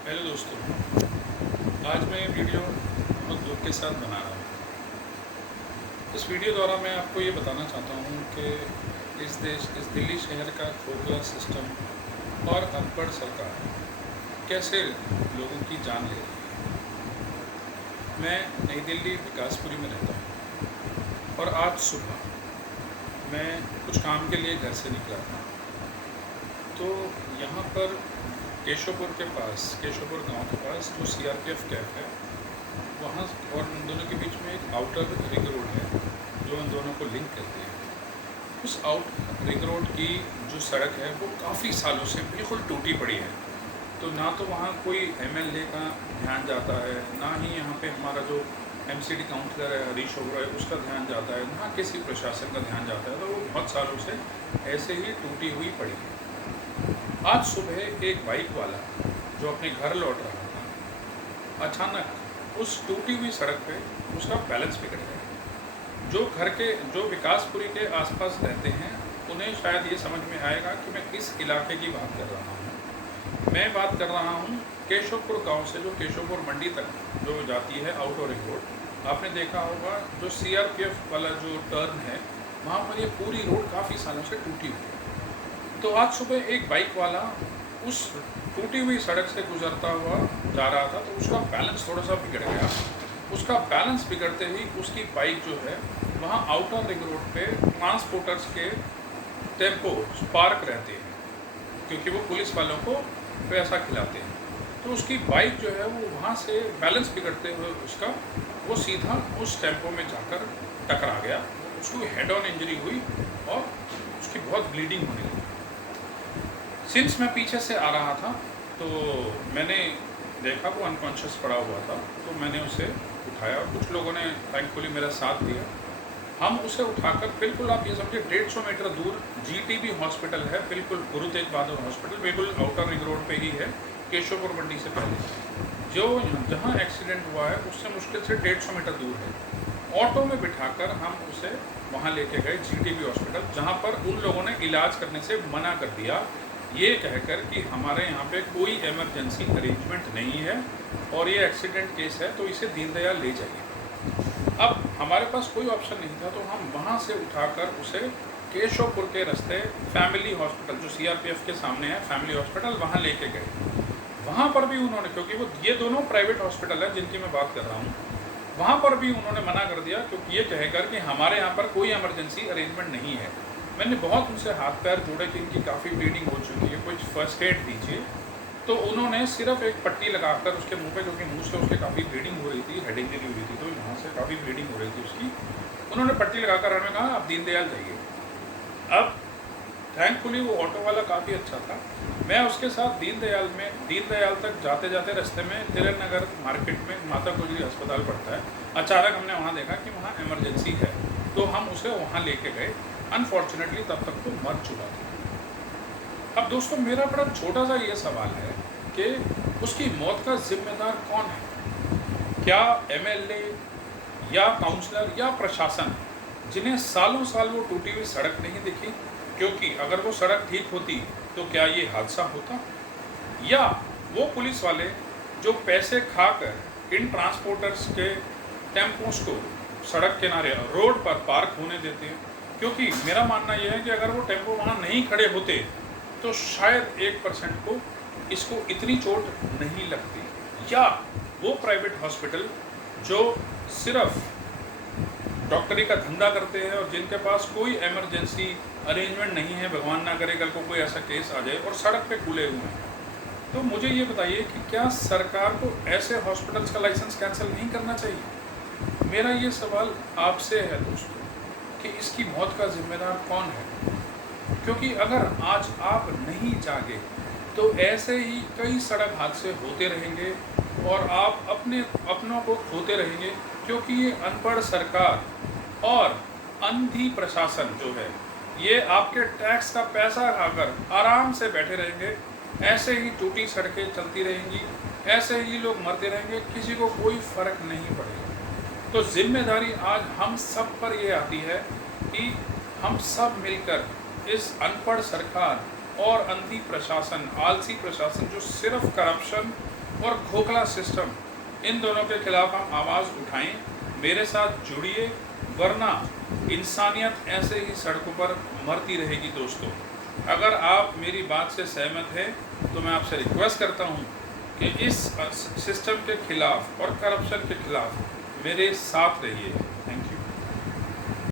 Hello दोस्तों, आज मैं ये वीडियो बहुत दुख के साथ बना रहा हूँ। इस वीडियो द्वारा मैं आपको ये बताना चाहता हूँ कि इस दिल्ली शहर का खोखला सिस्टम और अनपढ़ सरकार कैसे लोगों की जान ले रही है। मैं नई दिल्ली विकासपुरी में रहता हूँ और आज सुबह मैं कुछ काम के लिए घर से निकला था। तो यहाँ पर केशवपुर गांव के पास जो सीआरपीएफ कैंप है, वहाँ और इन दोनों के बीच में एक आउटर रिंग रोड है जो इन दोनों को लिंक करती है। उस आउट रिंग रोड की जो सड़क है वो काफ़ी सालों से बिल्कुल टूटी पड़ी है। तो ना तो वहाँ कोई एमएलए का ध्यान जाता है, ना ही यहाँ पे हमारा जो एमसीडी काउंसलर है हरीश ओबराय उसका ध्यान जाता है, ना किसी प्रशासन का ध्यान जाता है। तो वो बहुत सालों से ऐसे ही टूटी हुई पड़ी है। आज सुबह एक बाइक वाला जो अपने घर लौट रहा था, अचानक उस टूटी हुई सड़क पे उसका बैलेंस बिगड़ गया। जो विकासपुरी के आसपास रहते हैं उन्हें शायद ये समझ में आएगा कि मैं किस इलाके की बात कर रहा हूँ। मैं बात कर रहा हूँ केशवपुर गांव से जो केशवपुर मंडी तक जो जाती है आउटर रिंग रोड। आपने देखा होगा जो सीआरपीएफ वाला जो टर्न है वहाँ पर ये पूरी रोड काफ़ी सालों से टूटी हुई है। तो आज सुबह एक बाइक वाला उस टूटी हुई सड़क से गुजरता हुआ जा रहा था, तो उसका बैलेंस थोड़ा सा बिगड़ गया। उसका बैलेंस बिगड़ते ही उसकी बाइक जो है वहाँ आउटर रिंग रोड पे ट्रांसपोर्टर्स के टेम्पो पार्क रहते हैं, क्योंकि वो पुलिस वालों को पैसा खिलाते हैं। तो उसकी बाइक जो है वो वहाँ से बैलेंस बिगड़ते हुए वो सीधा उस टेम्पो में जाकर टकरा गया। उसको हेड ऑन इंजरी हुई और उसकी बहुत ब्लीडिंग होने लगी। सिंस मैं पीछे से आ रहा था तो मैंने देखा वो अनकॉन्शियस पड़ा हुआ था, तो मैंने उसे उठाया और कुछ लोगों ने थैंकफुली मेरा साथ दिया। हम उसे उठाकर बिल्कुल आप ये समझिए 150 मीटर दूर जीटीबी हॉस्पिटल है, बिल्कुल गुरु तेग बहादुर हॉस्पिटल बिल्कुल आउटर रिंग रोड पे ही है, केशवपुर मंडी से पहले। जो जहाँ एक्सीडेंट हुआ है उससे मुश्किल से 150 मीटर दूर है। ऑटो में बिठाकर हम उसे वहाँ लेके गए जीटीबी हॉस्पिटल, जहाँ पर उन लोगों ने इलाज करने से मना कर दिया, ये कहकर कि हमारे यहाँ पे कोई इमरजेंसी अरेंजमेंट नहीं है और ये एक्सीडेंट केस है, तो इसे दीनदयाल ले जाइए। अब हमारे पास कोई ऑप्शन नहीं था, तो हम वहाँ से उठाकर उसे केशवपुर के रास्ते फैमिली हॉस्पिटल जो सीआरपीएफ के सामने है फैमिली हॉस्पिटल, वहाँ लेके गए। वहाँ पर भी उन्होंने, क्योंकि ये दोनों प्राइवेट हॉस्पिटल है जिनकी मैं बात कर रहा हूँ, वहाँ पर भी उन्होंने मना कर दिया, क्योंकि ये कहकर कि हमारे यहाँ पर कोई इमरजेंसी अरेंजमेंट नहीं है। मैंने बहुत उनसे हाथ पैर जोड़े कि इनकी काफ़ी ब्लीडिंग हो चुकी है, कुछ फर्स्ट एड दीजिए। तो उन्होंने सिर्फ एक पट्टी लगाकर उसके मुंह पे, क्योंकि मुंह से उसके काफ़ी ब्लीडिंग हो रही थी, हेड इंजरी हुई थी, तो यहाँ से काफ़ी ब्लीडिंग हो रही थी उसकी, उन्होंने पट्टी लगाकर हमें कहा आप दीनदयाल जाइए। अब थैंकफुली वो ऑटो वाला काफ़ी अच्छा था। मैं उसके साथ दीनदयाल तक जाते जाते रास्ते में तिलक नगर मार्केट में माता गुजरी अस्पताल पड़ता है, अचानक हमने वहाँ देखा कि वहाँ इमरजेंसी है, तो हम उसे वहाँ लेके गए। अनफॉर्चुनेटली तब तक तो मर चुका था। अब दोस्तों मेरा बड़ा छोटा सा ये सवाल है कि उसकी मौत का जिम्मेदार कौन है? क्या एमएलए या काउंसलर या प्रशासन, जिन्हें सालों साल वो टूटी हुई सड़क नहीं दिखी? क्योंकि अगर वो सड़क ठीक होती तो क्या ये हादसा होता? या वो पुलिस वाले जो पैसे खाकर इन ट्रांसपोर्टर्स के टेम्पोस को सड़क किनारे रोड पर पार्क होने देते हैं? क्योंकि मेरा मानना यह है कि अगर वो टेम्पो वहाँ नहीं खड़े होते तो शायद 1% को इसको इतनी चोट नहीं लगती। या वो प्राइवेट हॉस्पिटल जो सिर्फ डॉक्टरी का धंधा करते हैं और जिनके पास कोई इमरजेंसी अरेंजमेंट नहीं है, भगवान ना करे कल को कोई ऐसा केस आ जाए, और सड़क पे खुले हुए हैं, तो मुझे ये बताइए कि क्या सरकार को ऐसे हॉस्पिटल्स का लाइसेंस कैंसिल नहीं करना चाहिए? मेरा ये सवाल आपसे है दोस्तों कि इसकी मौत का जिम्मेदार कौन है? क्योंकि अगर आज आप नहीं जागे तो ऐसे ही कई सड़क हादसे होते रहेंगे और आप अपनों को खोते रहेंगे, क्योंकि ये अनपढ़ सरकार और अंधी प्रशासन जो है ये आपके टैक्स का पैसा खाकर आराम से बैठे रहेंगे। ऐसे ही टूटी सड़कें चलती रहेंगी, ऐसे ही लोग मरते रहेंगे, किसी को कोई फर्क नहीं पड़ेगा। तो जिम्मेदारी आज हम सब पर ये आती है कि हम सब मिलकर इस अनपढ़ सरकार और अंधी प्रशासन, आलसी प्रशासन जो सिर्फ करप्शन और खोखला सिस्टम, इन दोनों के खिलाफ हम आवाज़ उठाएं। मेरे साथ जुड़िए, वरना इंसानियत ऐसे ही सड़कों पर मरती रहेगी। दोस्तों, अगर आप मेरी बात से सहमत हैं तो मैं आपसे रिक्वेस्ट करता हूं कि इस सिस्टम के खिलाफ और करप्शन के खिलाफ मेरे साथ रहिए।